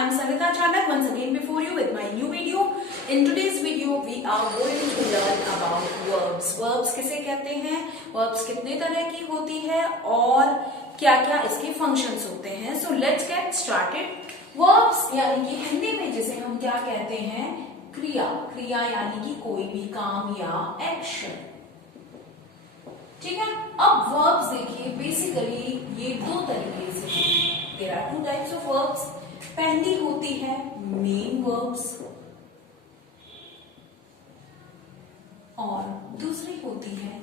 I am Sanita Chanak once again before you with my new video. In today's video, we are going to learn about verbs. Verbs किसे कहते हैं, verbs कितने तरह की होती है और क्या-क्या इसके functions होते हैं. So let's get started. Verbs यानी कि हिंदी में जिसे हम क्या कहते हैं, क्रिया. क्रिया यानी कि कोई भी काम या एक्शन. ठीक है. अब verbs देखिए, बेसिकली ये दो तरीके से. There are two types of verbs. पहली होती है मेन verbs और दूसरी होती है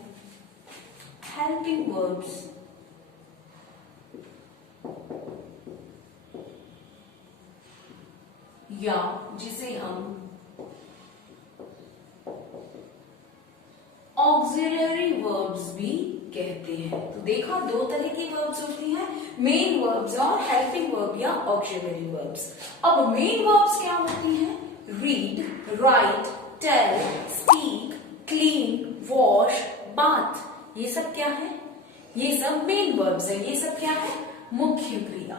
हेल्पिंग verbs. या जिसे हम ऑक्सिलरी वर्ब्स भी कहते हैं. तो देखा दो तरह की वर्ब्स होती हैं, मेन वर्ब्स और हेल्पिंग वर्ब या ऑक्सिलरी वर्ब्स. अब मेन वर्ब्स क्या होती हैं? Read, write, tell, speak, clean, wash, bath. ये सब क्या है? ये सब मेन वर्ब्स है. ये सब क्या है? मुख्य क्रिया.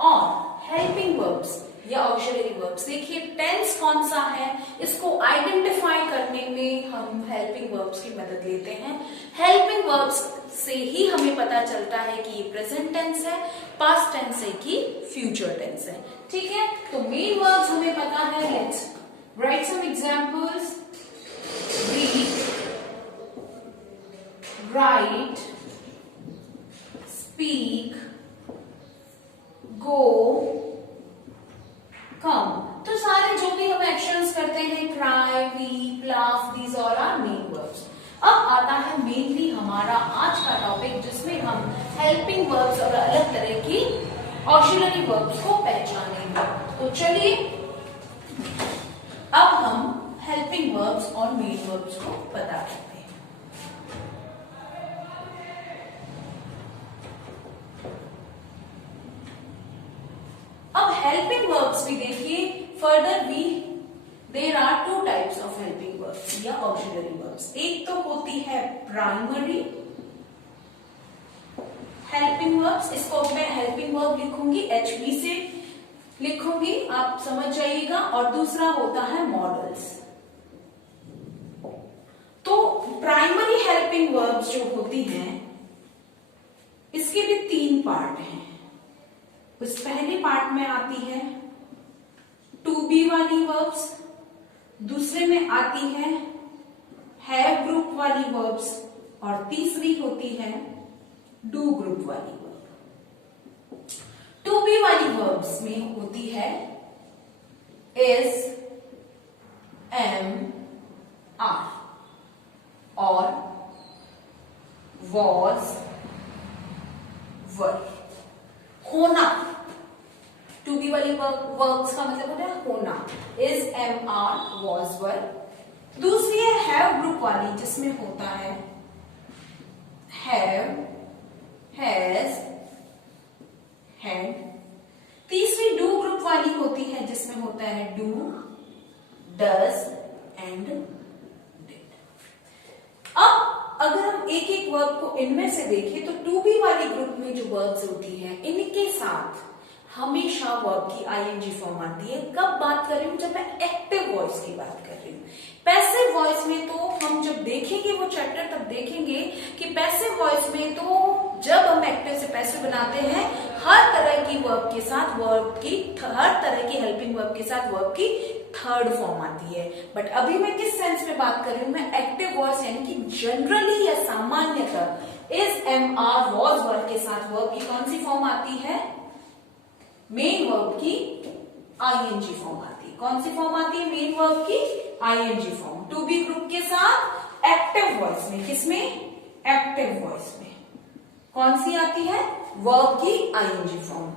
और हेल्पिंग वर्ब्स या ऑक्सिलरी वर्ब्स. देखिए टेंस कौन सा है, इसको आइडेंटिफाई करने में हम हेल्पिंग वर्ब्स की मदद लेते हैं. हेल्पिंग वर्ब्स से ही हमें पता चलता है कि ये प्रेजेंट टेंस है, पास्ट टेंस है कि फ्यूचर टेंस है. ठीक है. तो मेन वर्ब्स हमें पता है. Let's write some examples. Read, write, speak, go, come. तो सारे जो भी हम एक्शंस करते हैं, cry, weep, laugh, these all are main verbs. अब आता है मेनली हमारा आज का टॉपिक, जिसमें हम हेल्पिंग वर्ब्स और अलग तरह की ऑक्सिलरी वर्ब्स को पहचानेंगे. तो चलिए अब हम हेल्पिंग वर्ब्स और मेन वर्ब्स को बता सकते हैं. अब हेल्पिंग वर्ब्स भी देखिए. फर्दर भी there are two types of helping verbs या ऑक्सिलरी वर्ब्स. एक तो होती है प्राइमरी हेल्पिंग वर्ब्स. इसको मैं हेल्पिंग वर्ब लिखूंगी, HV से लिखूंगी, आप समझ जाइएगा. और दूसरा होता है मॉडल्स. तो प्राइमरी हेल्पिंग वर्ब्स जो होती हैं, इसके भी तीन पार्ट हैं. उस पहले पार्ट में आती है टू बी वाली वर्ब्स, दूसरे में आती है हैव ग्रुप वाली वर्ब्स और तीसरी होती है डू ग्रुप वाली वर्ब. टू बी वाली वर्ब्स में होती है इज, एम, आर और वॉज, वर. होना. टू बी वाली वर्ब्स का मतलब होता है होना. इज, एम, आर, वॉज, वर. दूसरी है हैव ग्रुप वाली, जिसमें होता है हैव, हैज, हैड. तीसरी डू ग्रुप वाली होती है, जिसमें होता है डू, डज एंड डिड. अब अगर हम एक एक वर्ब को इनमें से देखें तो टू बी वाली ग्रुप में जो वर्ब्स होती हैं, इनके साथ हमेशा वर्ब की आईएनजी फॉर्म आती है. कब बात कर रही हूं? जब मैं एक्टिव वॉइस की बात कर रही हूं. पैसिव वॉइस में तो हम जब देखेंगे वो चैप्टर, तब देखेंगे कि पैसिव वॉइस में तो जब हम एक्टिव से पैसिव बनाते हैं, हर तरह की वर्ब के साथ हर तरह की हेल्पिंग वर्ब के साथ वर्ब की थर्ड फॉर्म आती है. बट अभी मैं किस सेंस में बात कर रही हूं? मैं एक्टिव वॉइस यानी कि जनरली या सामान्यतः is, am, are, was, were के साथ वर्ब की कौन सी फॉर्म आती है? मेन वर्ब की आईएनजी फॉर्म आती है. कौन सी फॉर्म आती है मेन वर्ब की? ING form. To be group के साथ एक्टिव वॉइस में. किसमें? एक्टिव वॉइस में. कौन सी आती है? वर्ब की आईएनजी फॉर्म.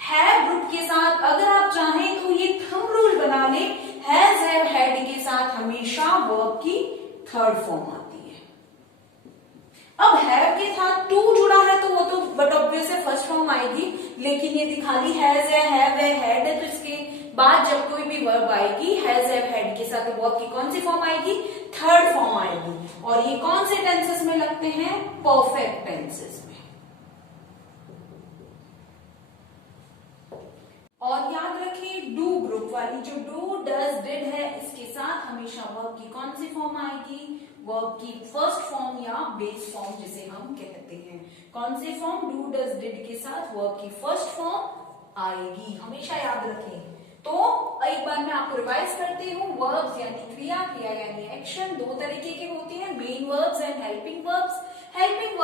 हैव ग्रुप के साथ अगर आप चाहें तो ये थंब रूल बना लें, हैज, हैव, हैड के साथ हमेशा वर्ब की थर्ड फॉर्म आती है. अब हैव के साथ टू जुड़ा है तो वो तो बट ऑब्वियस है फर्स्ट फॉर्म आएगी, लेकिन ये खाली हैज है, हैव है, हैड है, तो इसके बाद जब कोई भी वर्ब आएगी हैज, हैव, हैड के साथ तो वर्ब की कौन सी फॉर्म आएगी? थर्ड फॉर्म आएगी। और ये कौन से टेंसेस में लगते हैं? परफेक्ट टेंसेस में। और याद रखिए डू ग्रुप वाली जो डू डज डिड है, इसके साथ हमेशा वर्ब की कौन सी फॉर्म आएगी? वर्ब की फर्स्ट फॉर्म या बेस फॉर्म जिसे हम कहते हैं। कौन सी फॉर्म? डू डज डिड के साथ वर्ब की फर्स्ट फॉर्म आएगी, हमेशा याद रखें। तो एक बार मैं आपको रिवाइज करती हूँ। वर्ब्स यानी क्रिया, क्रिया यानी एक्शन, दो तरीके के होते हैं, main verbs and helping verbs. Helping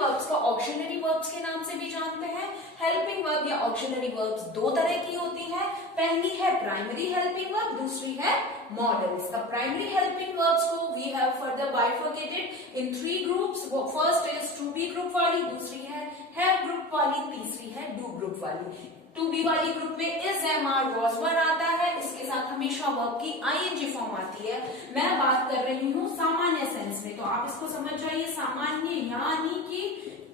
verbs को ऑक्सिलरी वर्ब्स के नाम से भी जानते हैं। हेल्पिंग वर्ब या ऑक्सिलरी वर्ब्स दो तरह की होती है। पहली है प्राइमरी हेल्पिंग वर्ब, दूसरी है modals. The primary helping verbs को we have further bifurcated in 3 groups. First is to be group वाली, दूसरी है हैव ग्रुप वाली, तीसरी है डू ग्रुप वाली। टू बी वाली ग्रुप में is, am, are, was, were आता है। इसके साथ हमेशा वर्ब की आईएनजी फॉर्म आती है। मैं बात कर रही हूँ सामान्य सेंस में, तो आप इसको समझ जाइए। सामान्य यानी कि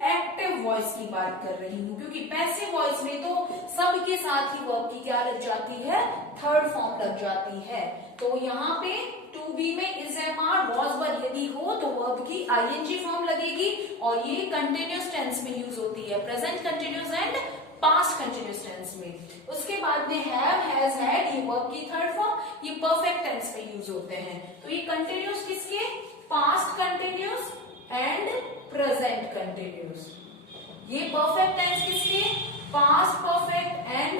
एक्टिव वॉइस की बात कर रही हूँ, क्योंकि पैसिव वॉइस में तो सबके साथ ही वर्ब की क्या लग जाती है? थर्ड फॉर्म लग जाती है। तो यहाँ पे टू बी में इज, एम, आर, वॉज, वर यदि हो तो वर्ब की आईएनजी फॉर्म लगेगी। और ये कंटिन्यूअस टेंस में यूज होती है, present continuous and past continuous tense में। उसके बाद में हैव, हैज, हैड, ये वर्ब की थर्ड फॉर्म, ये परफेक्ट टेंस में यूज होते हैं। तो ये कंटिन्यूअस किसके? Past continuous and present continuous. ये परफेक्ट टेंस किसके? Past perfect and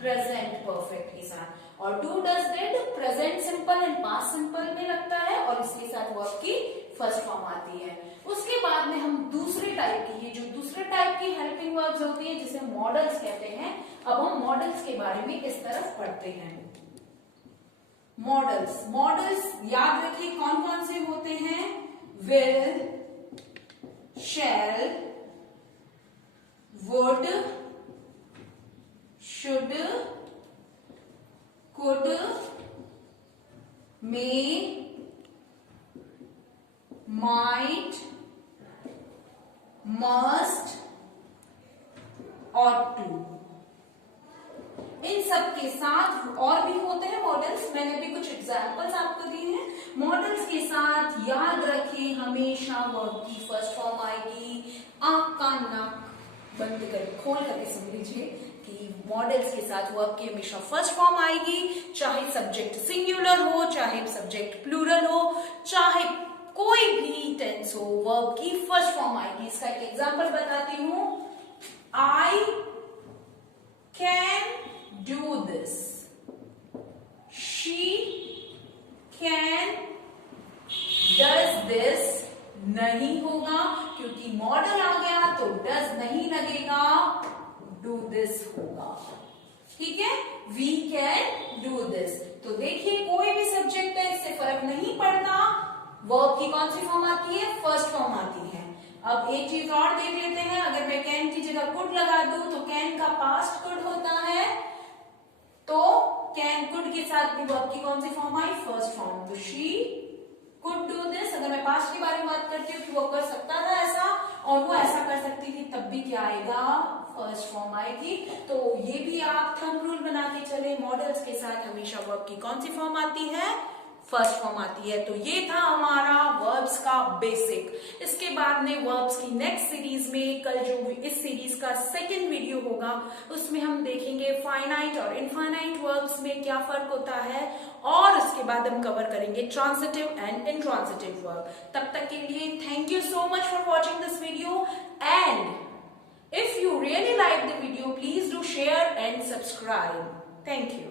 present perfect के साथ। और do does did present simple and past simple में लगता है, और इसके साथ वर्ब की फर्स्ट फॉर्म आती है। उसके बाद में हम दूसरे टाइप की, ये जो दूसरे टाइप की हेल्पिंग वर्ब्स होती है जिसे मॉडल्स कहते हैं, अब हम मॉडल्स के बारे में इस तरफ पढ़ते हैं। मॉडल्स याद रखिए कौन कौन से होते हैं? Will, shall, would, should, could, may, might, must और टू। इन सब के साथ और भी होते हैं मॉडल्स, मैंने भी कुछ एग्जांपल्स आपको दिए हैं। मॉडल्स के साथ याद रखें हमेशा वर्ब की फर्स्ट फॉर्म आएगी। आंख का नाक बंद कर खोल करके सुन लीजिए कि मॉडल्स के साथ वर्ब की हमेशा फर्स्ट फॉर्म आएगी, चाहे सब्जेक्ट सिंगुलर हो, चाहे सब्जेक्ट प्लूरल हो, चाहे कोई भी टेंस हो, वर्ब की फर्स्ट फॉर्म आएगी। इसका एक एग्जांपल बताती हूं। I can do this, she can does this नहीं होगा, क्योंकि मॉडल आ गया तो डज नहीं लगेगा, डू दिस होगा। ठीक है, वी कैन डू दिस। तो देखिए कोई भी सब्जेक्ट है, इससे फर्क नहीं पड़ता, वर्ब की कौन सी फॉर्म आती है? फर्स्ट फॉर्म आती है। अब एक चीज और देख लेते हैं, अगर मैं कैन की जगह कुड लगा दूं तो कैन का पास्ट कुड होता है, तो कैन कुड के साथ भी वर्ब की कौन सी फॉर्म आई? First form. तो शी कुड डू दिस, अगर मैं पास्ट के बारे में बात करती हूँ कि वो कर सकता था ऐसा और वो ऐसा कर सकती थी, तब भी क्या आएगा? फर्स्ट फॉर्म आएगी। तो ये भी आप थंब रूल बना के चले, मॉडल्स के साथ हमेशा वर्ब की कौन सी फॉर्म आती है? फर्स्ट फॉर्म आती है। तो ये था हमारा वर्ब्स का बेसिक। इसके बाद में वर्ब्स की नेक्स्ट सीरीज में, कल जो इस सीरीज का सेकंड वीडियो होगा, उसमें हम देखेंगे फाइनाइट और इनफाइनाइट वर्ब्स में क्या फर्क होता है, और उसके बाद हम कवर करेंगे ट्रांजिटिव एंड इंट्रांजिटिव वर्ब। तब तक के लिए thank you so much for watching this video, and if you really like the video, please do share and subscribe. Thank you.